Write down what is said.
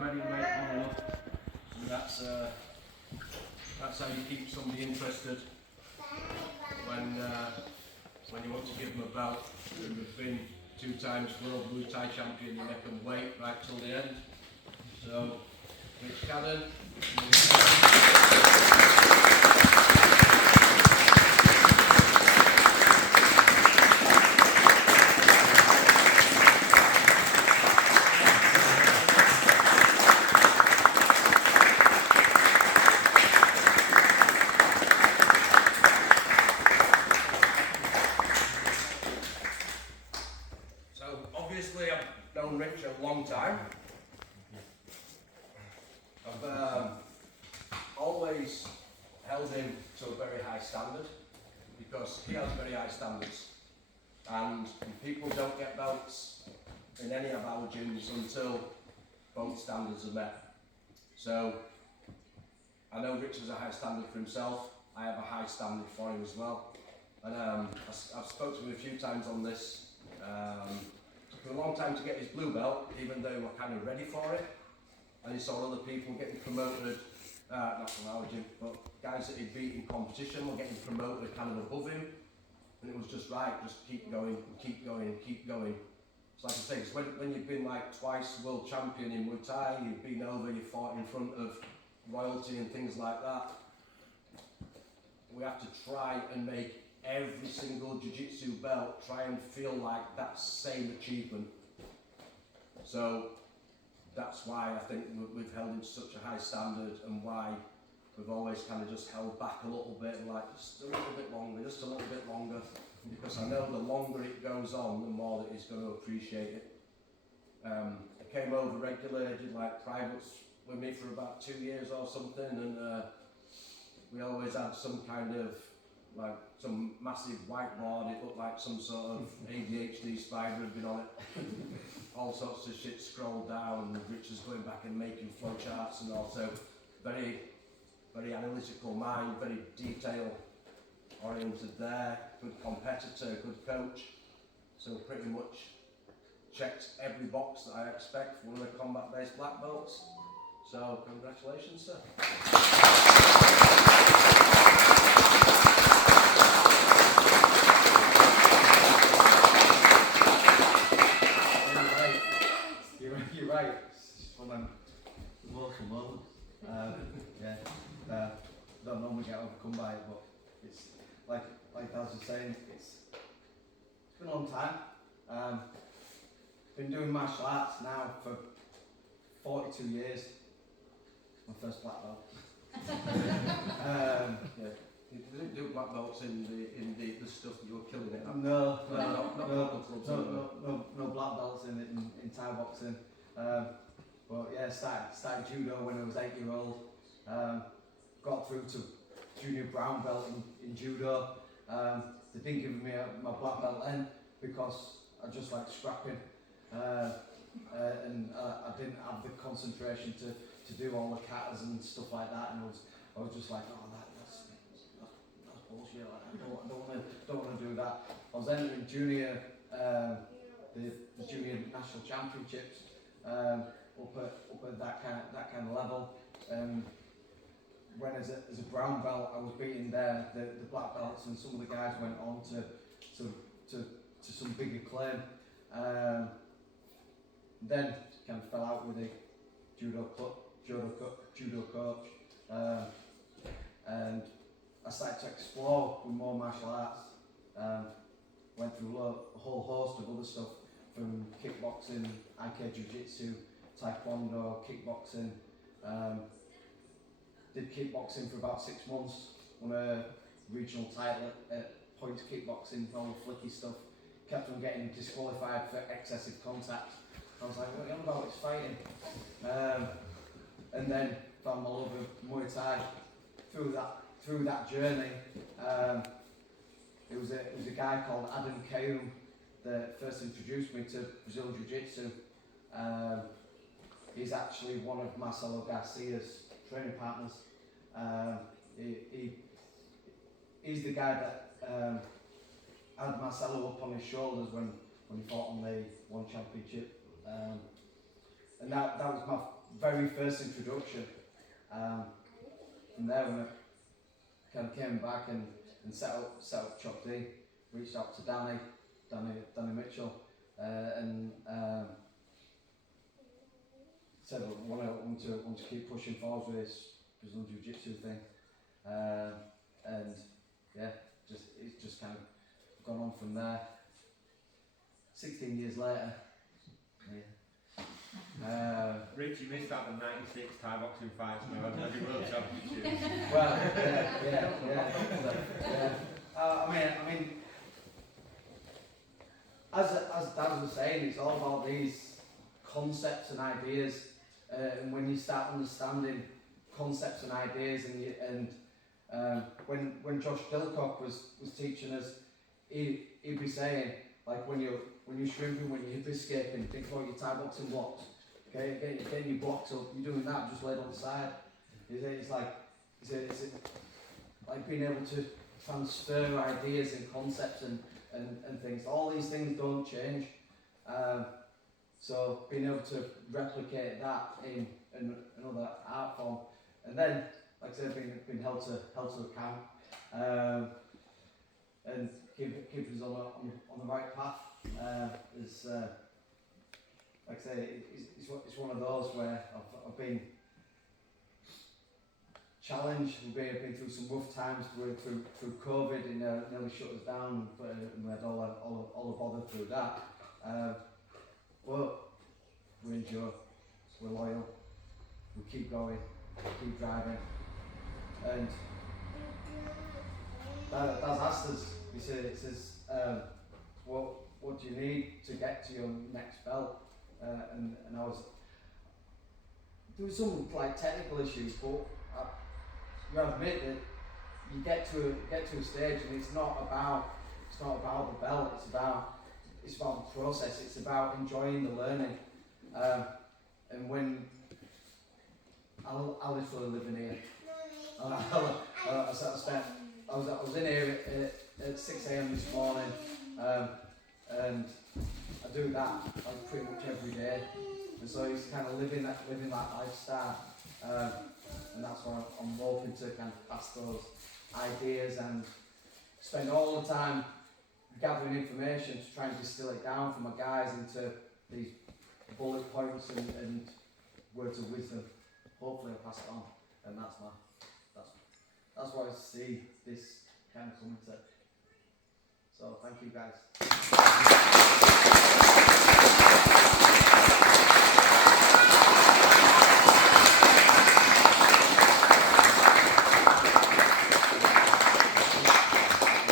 ready weight on enough. And that's how you keep somebody interested when you want to give them a belt. And we've been 2 times world Muay Thai champion, you make them wait right till the end. So, Rich Cadden. Obviously, I've known Rich a long time. I've always held him to a very high standard because he has very high standards, and people don't get belts in any of our gyms until both standards are met. So I know Rich has a high standard for himself. I have a high standard for him as well, and I've spoken to him a few times on this. Took him a long time to get his blue belt, even though we're kind of ready for it. And he saw other people getting promoted, not from our gym, but guys that he'd beat in competition were getting promoted kind of above him. And it was just right, just keep going, keep going, keep going. So like I say, cause when you've been like twice world champion in Muay Thai, you've been over, you fought in front of royalty and things like that. We have to try and make every single jiu-jitsu belt try and feel like that same achievement. So that's why I think we've held him to such a high standard, and why we've always kind of just held back a little bit, like just a little bit longer, just a little bit longer, because I know the longer it goes on, the more that he's going to appreciate it. I came over regularly, did like privates with me for about 2 years or something, and we always had some kind of like some massive whiteboard. It looked like some sort of ADHD spider had been on it. All sorts of shit scrolled down, and Rich was going back and making flowcharts, and also very, very analytical mind, very detail oriented there, good competitor, good coach. So pretty much checked every box that I expect for one of the combat-based black belts. So congratulations, sir. You're right. It's one of them emotional moments. Don't normally get overcome by it, but it's like Daz was saying, it's been a long time. Been doing martial arts now for 42 years. My first black belt. You didn't do black belts in the stuff that you were killing it. No Not black belts in Thai boxing. But yeah, started judo when I was 8-year-old. Got through to junior brown belt in judo. They didn't give me my black belt then because I just liked scrapping, and I didn't have the concentration to do all the katas and stuff like that. And I was just like, oh, that's bullshit. I don't want to do that. I was entering junior, the junior national championships, up at that kind of level. When as a brown belt, I was beating the black belts, and some of the guys went on to some big acclaim. Then kind of fell out with the judo coach, and I started to explore with more martial arts. Went through a whole host of other stuff, from kickboxing, Aikido jiu-jitsu, taekwondo, kickboxing. Did kickboxing for about 6 months, won a regional title at points kickboxing, all the flicky stuff. Kept on getting disqualified for excessive contact. I was like, what are you on about, it's fighting. And then found my love of Muay Thai. Through that journey, it was a guy called Cadden that first introduced me to Brazilian Jiu-Jitsu. He's actually one of Marcelo Garcia's training partners. He's the guy that had Marcelo up on his shoulders when he fought on the One Championship. And that was very first introduction. From there, when I kind of came back and set up Chop D, reached out to Danny Mitchell, and said I want to keep pushing forward with this Brazilian Jiu-Jitsu thing, and yeah, it's just kind of gone on from there. 16 years later. Yeah. Rich, you missed out the 96 Thai boxing fights, man. I've been world championships. Well, yeah. I mean, as Dad was saying, it's all about these concepts and ideas, and when you start understanding concepts and ideas, when Josh Dilcock was teaching us, he'd be saying, like, when you're shrimping, when you're hip escaping, think about your Thai boxing blocks. Okay, getting your blocks up, you're doing that, just laid on the side. It's like being able to transfer ideas and concepts and things. All these things don't change. So being able to replicate that in another art form, and then, like I said, being held to account, and keep us on the right path. Is like I say, it's one of those where I've been challenged. We've been through some rough times through COVID, and nearly shut us down. And we had all the bother through that. But we endure. We're loyal. We keep going. We keep driving. And Dad's asked us. He says, what do you need to get to your next belt? And I was, there was some like technical issues, but you admit that you get to a stage, and it's not about the belt. It's about the process. It's about enjoying the learning. And when I literally live in here, I was in here at 6 a.m. this morning, and I do that like pretty much every day, and so it's kind of living that lifestyle, and that's why I'm hoping to kind of pass those ideas and spend all the time gathering information to try and distill it down for my guys into these bullet points and words of wisdom. Hopefully I'll pass it on, and that's what I see this kind of coming to. So thank you guys.